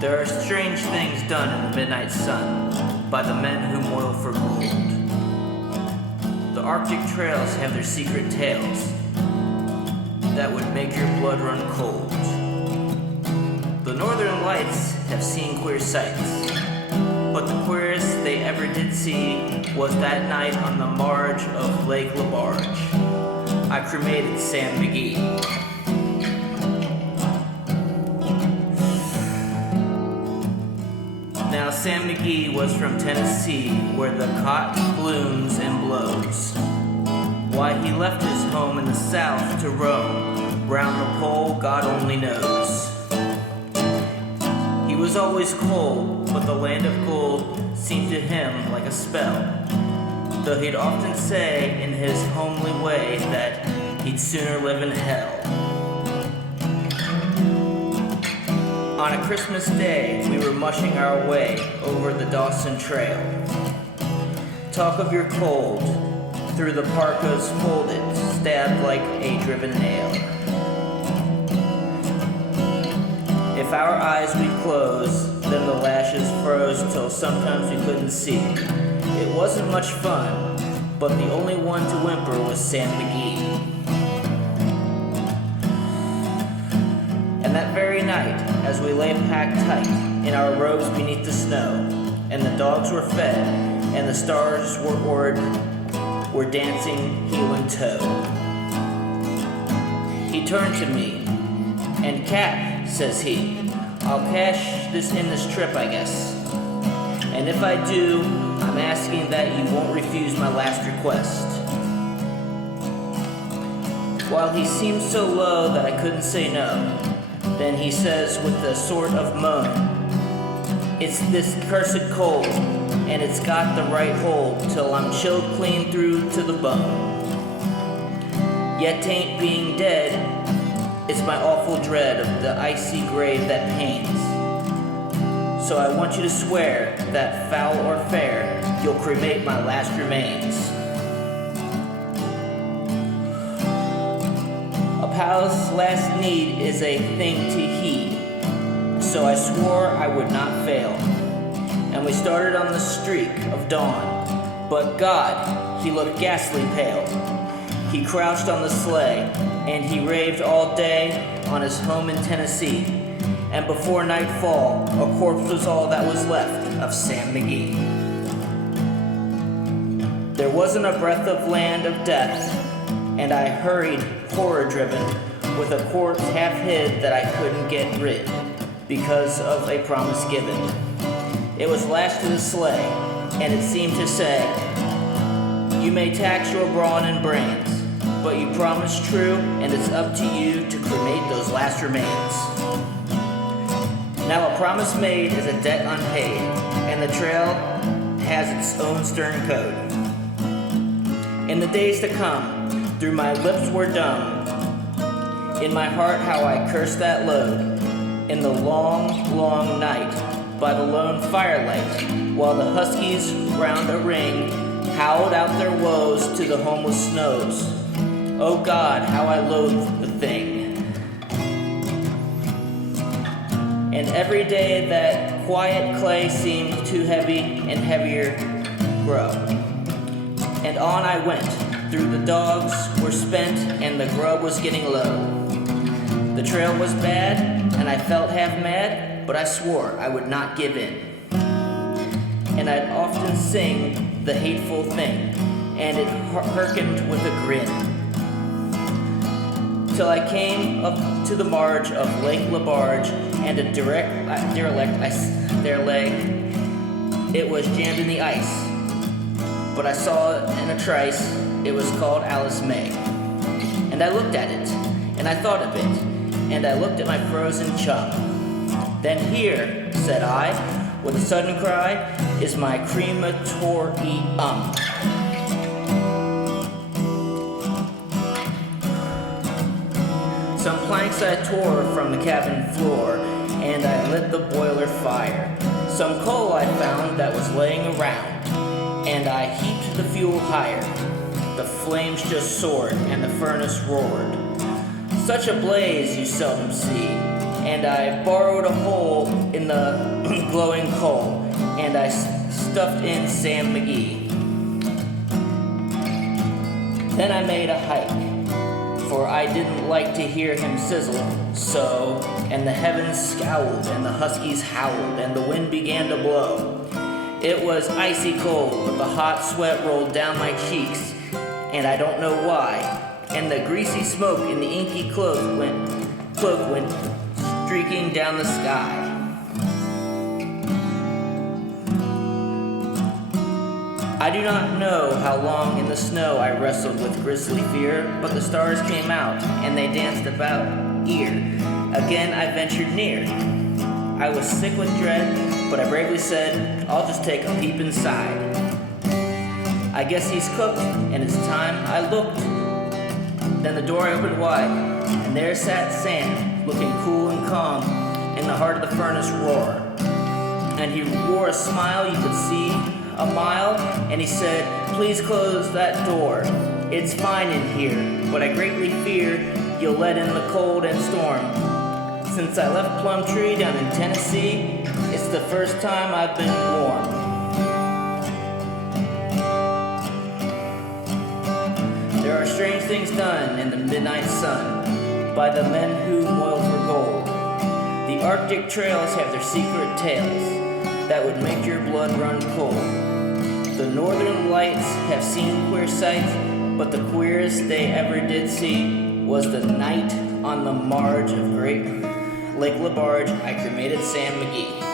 There are strange things done in the midnight sun by the men who moil for gold. The Arctic trails have their secret tales that would make your blood run cold. The northern lights have seen queer sights, but the queerest they ever did see was that night on the marge of Lake LaBarge. I cremated Sam McGee. Now Sam McGee was from Tennessee, where the cotton blooms and blows. Why he left his home in the south to roam round the pole, God only knows. He was always cold, but the land of gold seemed to him like a spell, though he'd often say in his homely way that he'd sooner live in hell. On a Christmas day, we were mushing our way over the Dawson Trail. Talk of your cold, through the parkas folded, stabbed like a driven nail. If our eyes we'd close, then the lashes froze till sometimes we couldn't see. It wasn't much fun, but the only one to whimper was Sam McGee. And that very night, as we lay packed tight in our robes beneath the snow, and the dogs were fed, and the stars were dancing heel and toe, he turned to me, and Cap, says he, I'll cash this in this trip, I guess. And if I do, I'm asking that you won't refuse my last request. While he seemed so low that I couldn't say no, then he says with a sort of moan, it's this cursed cold, and it's got the right hold till I'm chilled clean through to the bone. Yet 'tain't being dead, it's my awful dread of the icy grave that pains. So I want you to swear that, foul or fair, you'll cremate my last remains. A pal's last need is a thing to heed, so I swore I would not fail. And we started on the streak of dawn, but God, he looked ghastly pale. He crouched on the sleigh, and he raved all day on his home in Tennessee. And before nightfall, a corpse was all that was left of Sam McGee. There wasn't a breath of land of death, and I hurried, horror-driven, with a corpse half hid that I couldn't get rid, because of a promise given. It was lashed to the sleigh, and it seemed to say, you may tax your brawn and brains, but you promised true, and it's up to you to cremate those last remains. Now a promise made is a debt unpaid, and the trail has its own stern code. In the days to come, through my lips were dumb, in my heart how I cursed that load, in the long, long night, by the lone firelight, while the huskies round a ring howled out their woes to the homeless snows. Oh God, how I loathed the thing. And every day that quiet clay seemed too heavy and heavier grow. And on I went, through the dogs were spent and the grub was getting low. The trail was bad, and I felt half mad, but I swore I would not give in. And I'd often sing the hateful thing, and it hearkened with a grin. Till I came up to the marge of Lake LaBarge, and a derelict there lay. It was jammed in the ice, but I saw it in a trice. It was called Alice May. And I looked at it, and I thought a bit, and I looked at my frozen chum. Then here, said I, with a sudden cry, is my crematorium. Some planks I tore from the cabin floor, and I lit the boiler fire. Some coal I found that was laying around, and I heaped the fuel higher. The flames just soared, and the furnace roared. Such a blaze you seldom see, and I borrowed a hole in the glowing coal, and I stuffed in Sam McGee. Then I made a hike, for I didn't like to hear him sizzle so, and the heavens scowled, and the huskies howled, and the wind began to blow. It was icy cold, but the hot sweat rolled down my cheeks, and I don't know why, and the greasy smoke in the inky cloak went streaking down the sky. I do not know how long in the snow I wrestled with grisly fear, but the stars came out, and they danced about ear. Again I ventured near. I was sick with dread, but I bravely said, I'll just take a peep inside. I guess he's cooked, and it's time I looked. Then the door opened wide, and there sat Sam, looking cool and calm, in the heart of the furnace roar. And he wore a smile you could see a mile, and he said, please close that door. It's fine in here, but I greatly fear you'll let in the cold and storm. Since I left Plumtree down in Tennessee, it's the first time I've been warm. There are strange things done in the midnight sun by the men who moil for gold. The Arctic trails have their secret tales that would make your blood run cold. The northern lights have seen queer sights, but the queerest they ever did see was the night on the marge of Great Lake LaBarge I cremated Sam McGee.